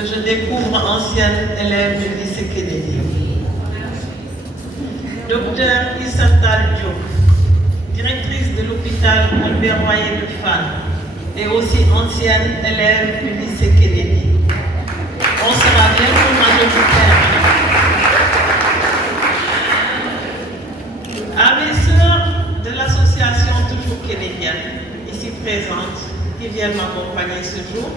que je découvre ancienne élève du lycée Kennedy. Docteur Issatal Diop, directrice de l'hôpital Albert Royer de Fann et aussi ancienne élève du lycée Kennedy. On sera bientôt majoritaire. À mes sœurs de l'association Toujours Kennedienne, ici présentes, qui viennent m'accompagner ce jour,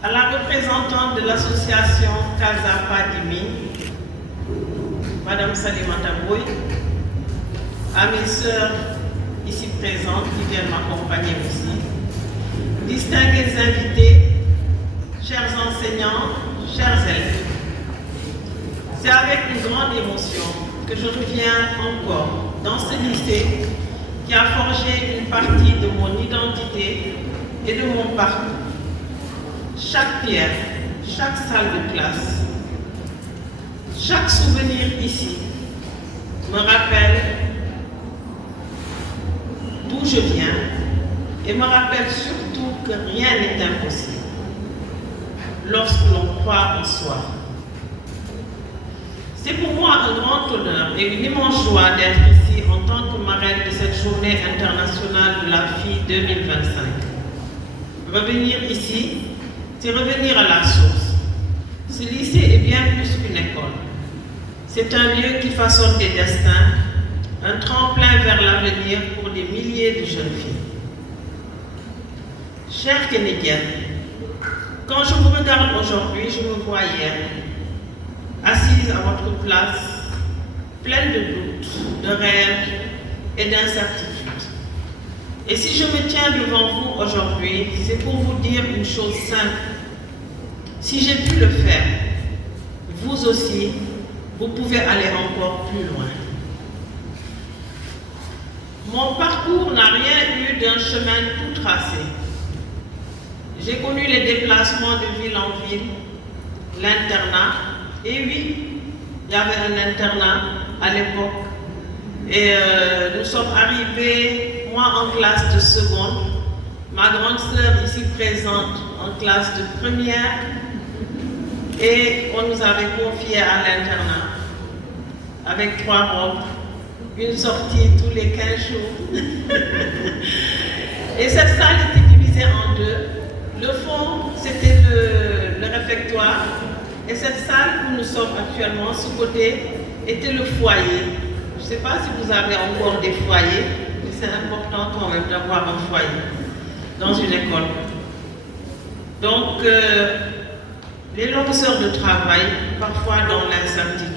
à la représentante de l'association Casa Padimi, Madame Salimata Boy, à mes sœurs ici présentes qui viennent m'accompagner aussi, distingués invités, chers enseignants, chers élèves. C'est avec une grande émotion que je reviens encore dans ce lycée qui a forgé une partie de mon identité et de mon parcours. Chaque pierre, chaque salle de classe, chaque souvenir ici me rappelle d'où je viens et me rappelle surtout que rien n'est impossible lorsque l'on croit en soi. C'est pour moi un grand honneur et une immense joie d'être ici en tant que marraine de cette journée internationale de la fille 2025. Revenir ici, c'est revenir à la source. Ce lycée est bien plus qu'une école. C'est un lieu qui façonne des destins, un tremplin vers l'avenir pour des milliers de jeunes filles. Chères Kennediennes, quand je vous regarde aujourd'hui, je me vois hier, assise à votre place, pleine de doutes, de rêves et d'incertitudes. Et si je me tiens devant vous aujourd'hui, c'est pour vous dire une chose simple. Si j'ai pu le faire, vous aussi, vous pouvez aller encore plus loin. Mon parcours n'a rien eu d'un chemin tout tracé. J'ai connu les déplacements de ville en ville, l'internat, et oui, il y avait un internat à l'époque. Et nous sommes arrivés, moi en classe de seconde, ma grande sœur ici présente en classe de première, et on nous avait confiés à l'internat avec 3 robes, une sortie tous les 15 jours. Et cette salle était divisée en deux. Le fond, c'était le réfectoire. Et cette salle où nous sommes actuellement, ce côté, était le foyer. Je ne sais pas si vous avez encore des foyers, mais c'est important quand même d'avoir un foyer dans une école. Donc, les longues heures de travail, parfois dans l'incertitude.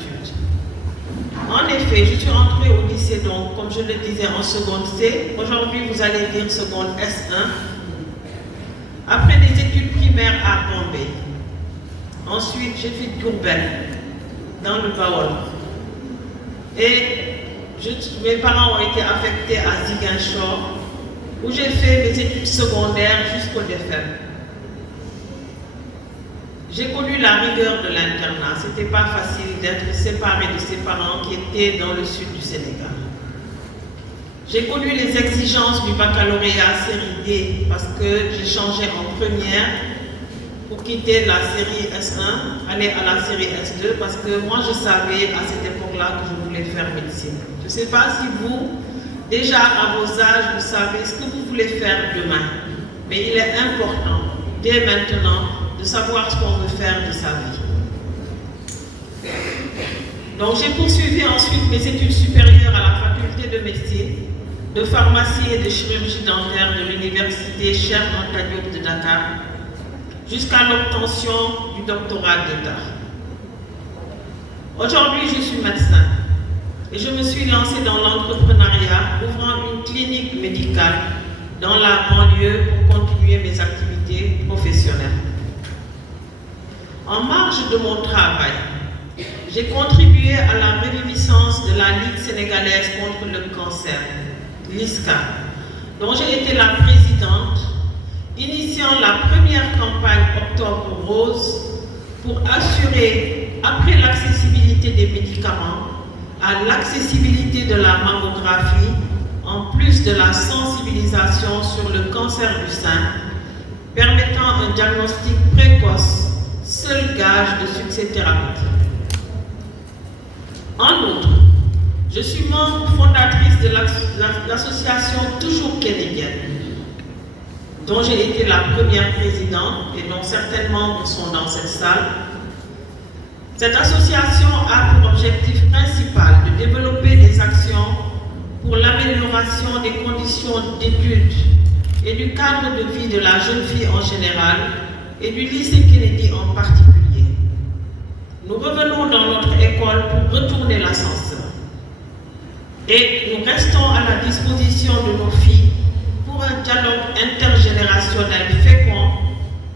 En effet, je suis entrée au lycée, donc, comme je le disais, en seconde C. Aujourd'hui, vous allez dire seconde S1. Après des études primaires à Bombay. Ensuite, j'ai fait Diourbel, dans le Bawol. Et mes parents ont été affectés à Ziguinchor, où j'ai fait mes études secondaires jusqu'au DFM. J'ai connu la rigueur de l'internat. Ce n'était pas facile d'être séparé de ses parents qui étaient dans le sud du Sénégal. J'ai connu les exigences du baccalauréat série D parce que j'ai changé en première pour quitter la série S1, aller à la série S2 parce que moi je savais à cette époque-là que je voulais faire médecine. Je ne sais pas si vous, déjà à vos âges, vous savez ce que vous voulez faire demain. Mais il est important, dès maintenant, de savoir ce qu'on veut faire de sa vie. Donc j'ai poursuivi ensuite mes études supérieures à la faculté de médecine, de pharmacie et de chirurgie dentaire de l'université Cheikh Anta Diop de Dakar, jusqu'à l'obtention du doctorat d'État. Aujourd'hui, je suis médecin et je me suis lancée dans l'entrepreneuriat, ouvrant une clinique médicale dans la banlieue pour continuer mes activités professionnelles. En marge de mon travail, j'ai contribué à la reviviscence de la Ligue sénégalaise contre le cancer, LISCA, dont j'ai été la présidente, initiant la première campagne Octobre Rose pour assurer, après l'accessibilité des médicaments, à l'accessibilité de la mammographie, en plus de la sensibilisation sur le cancer du sein, permettant un diagnostic précoce, seul gage de succès thérapeutique. En outre, je suis membre fondatrice de l'association Toujours Kénédienne, dont j'ai été la première présidente et dont certains membres sont dans cette salle. Cette association a pour objectif principal de développer des actions pour l'amélioration des conditions d'études et du cadre de vie de la jeune fille en général et du lycée Kennedy en particulier. Nous revenons dans notre école pour retourner l'ascenseur. Et nous restons à la disposition de nos filles pour un dialogue intergénérationnel fécond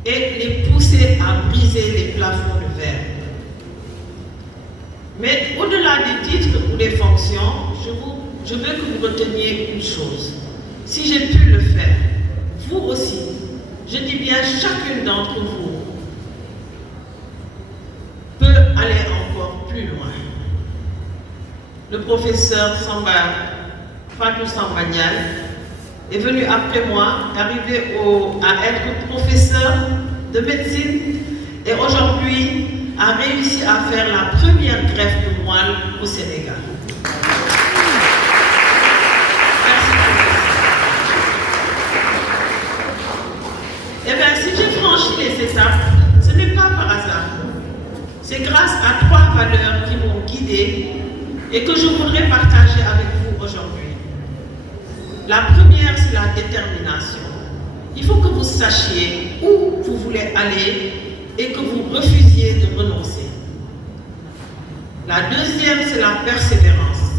et les pousser à briser les plafonds de verre. Mais au-delà des titres ou des fonctions, je veux que vous reteniez une chose. Si j'ai pu le faire, vous aussi, je dis bien chacune d'entre vous, peut aller encore plus loin. Le professeur Fatou Samba Ndiaye est venu après moi, arrivé à être professeur de médecine et aujourd'hui a réussi à faire la première greffe de moelle au Sénégal. Merci. Eh bien, si j'ai franchi les étapes, ce n'est pas par hasard. C'est grâce à 3 valeurs qui m'ont guidée et que je voudrais partager avec vous aujourd'hui. La première, c'est la détermination. Il faut que vous sachiez où vous voulez aller et que vous refusiez de renoncer. La deuxième, c'est la persévérance.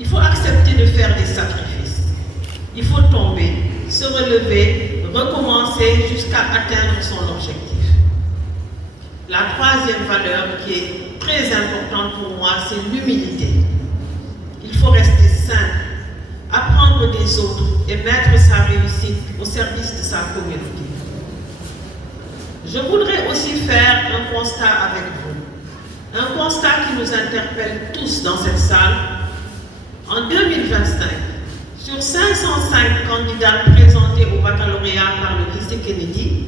Il faut accepter de faire des sacrifices. Il faut tomber, se relever, recommencer jusqu'à atteindre son objectif. La troisième valeur qui est très importante pour moi, c'est l'humilité. Il faut rester simple, apprendre des autres et mettre sa réussite au service de sa communauté. Je voudrais aussi faire un constat avec vous. Un constat qui nous interpelle tous dans cette salle. En 2025, sur 505 candidats présentés au baccalauréat par le lycée Kennedy,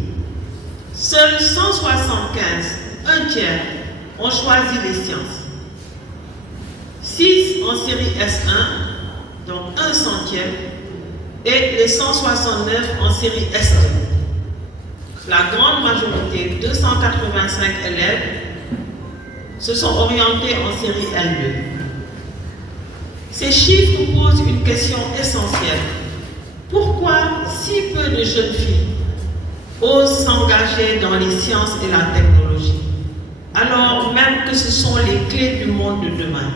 seuls 175, un tiers, ont choisi les sciences. 6 en série S1, donc 1/100, et les 169 en série S2. La grande majorité, 285 élèves, se sont orientés en série L2. Ces chiffres posent une question essentielle. Pourquoi si peu de jeunes filles osent s'engager dans les sciences et la technologie, alors même que ce sont les clés du monde de demain?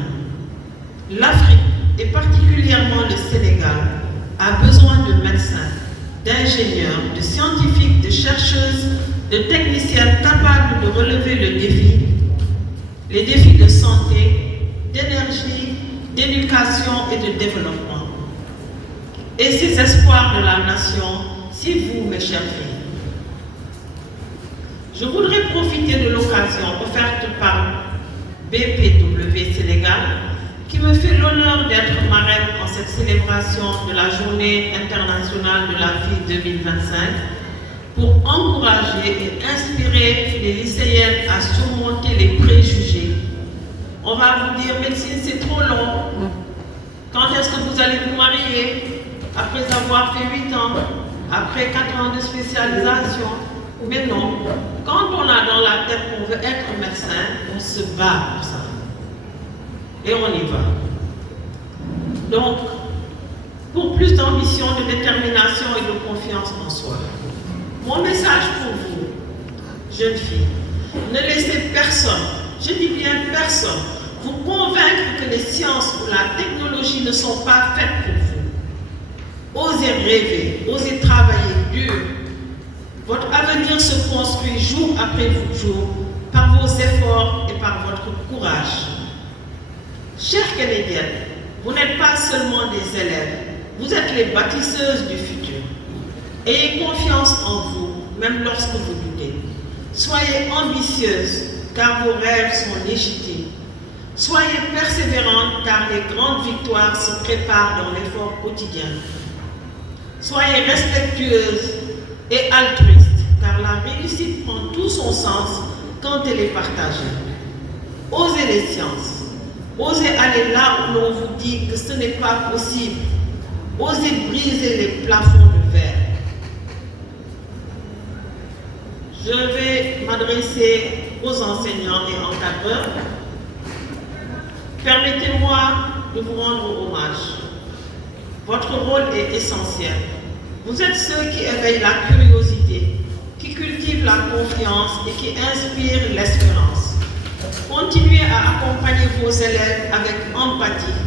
L'Afrique, et particulièrement le Sénégal, a besoin de médecins, d'ingénieurs, de scientifiques, de chercheuses, de techniciennes capables de relever le défi, les défis de santé, d'énergie, d'éducation et de développement. Et ces espoirs de la nation, c'est vous, mes chères filles. Je voudrais profiter de l'occasion offerte par BPW Sénégal, qui me fait l'honneur d'être marraine en cette célébration de la Journée internationale de la fille 2025, pour encourager et inspirer les lycéennes à surmonter les préjugés. On va vous dire, médecine c'est trop long. Quand est-ce que vous allez vous marier? Après avoir fait 8 ans, après 4 ans de spécialisation. Mais non, quand on a dans la tête qu'on veut être médecin, on se bat pour ça. Et on y va. Donc, pour plus d'ambition, de détermination et de confiance en soi, mon message pour vous, jeunes filles, ne laissez personne, je dis bien personne, vous convaincre que les sciences ou la technologie ne sont pas faites pour vous. Osez rêver, osez travailler dur. Votre avenir se construit jour après jour par vos efforts et par votre courage. Chères Canadiennes, vous n'êtes pas seulement des élèves, vous êtes les bâtisseuses du futur. Ayez confiance en vous, même lorsque vous doutez. Soyez ambitieuses, car vos rêves sont légitimes. Soyez persévérantes, car les grandes victoires se préparent dans l'effort quotidien. Soyez respectueuses et altruistes, car la réussite prend tout son sens quand elle est partagée. Osez les sciences. Osez aller là où l'on vous dit que ce n'est pas possible. Osez briser les plafonds de verre. Je vais m'adresser aux enseignants et encadreurs. Permettez-moi de vous rendre hommage. Votre rôle est essentiel. Vous êtes ceux qui éveillent la curiosité, qui cultivent la confiance et qui inspirent l'espérance. Continuez à accompagner vos élèves avec empathie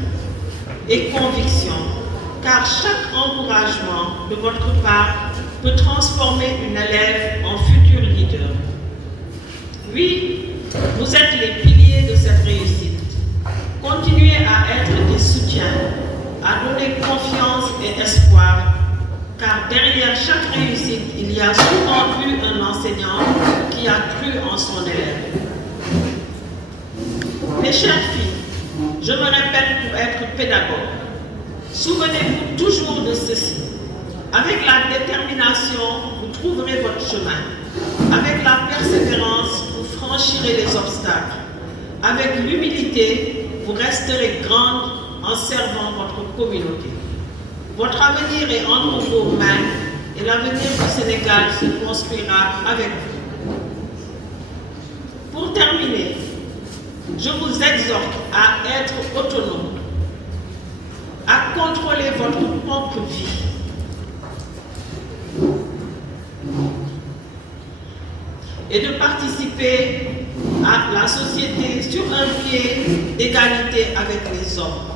et conviction, car chaque encouragement de votre part peut transformer une élève en futur leader. Oui, vous êtes les piliers de cette réussite. Continuez à être des soutiens, à donner confiance et espoir, car derrière chaque réussite, il y a souvent eu un enseignant qui a cru en son élève. Mes chères filles, je me répète pour être pédagogue. Souvenez-vous toujours de ceci. Avec la détermination, vous trouverez votre chemin. Avec la persévérance, vous franchirez les obstacles. Avec l'humilité, vous resterez grande en servant votre communauté. Votre avenir est entre vos mains et l'avenir du Sénégal se construira avec vous. Pour terminer, je vous exhorte à être autonome, à contrôler votre propre vie. Et de participer à la société sur un pied d'égalité avec les hommes.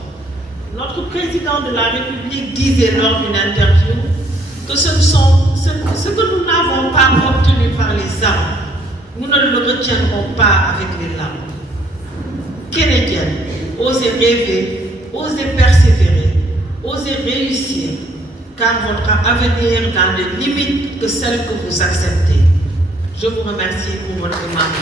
Notre président de la République disait lors d'une interview que ce que nous n'avons pas obtenu par les armes, nous ne le retiendrons pas avec les larmes. Canadiennes, osez rêver, osez persévérer, osez réussir, car votre avenir n'a de limite que celle que vous acceptez. Je vous remercie pour votre aimable.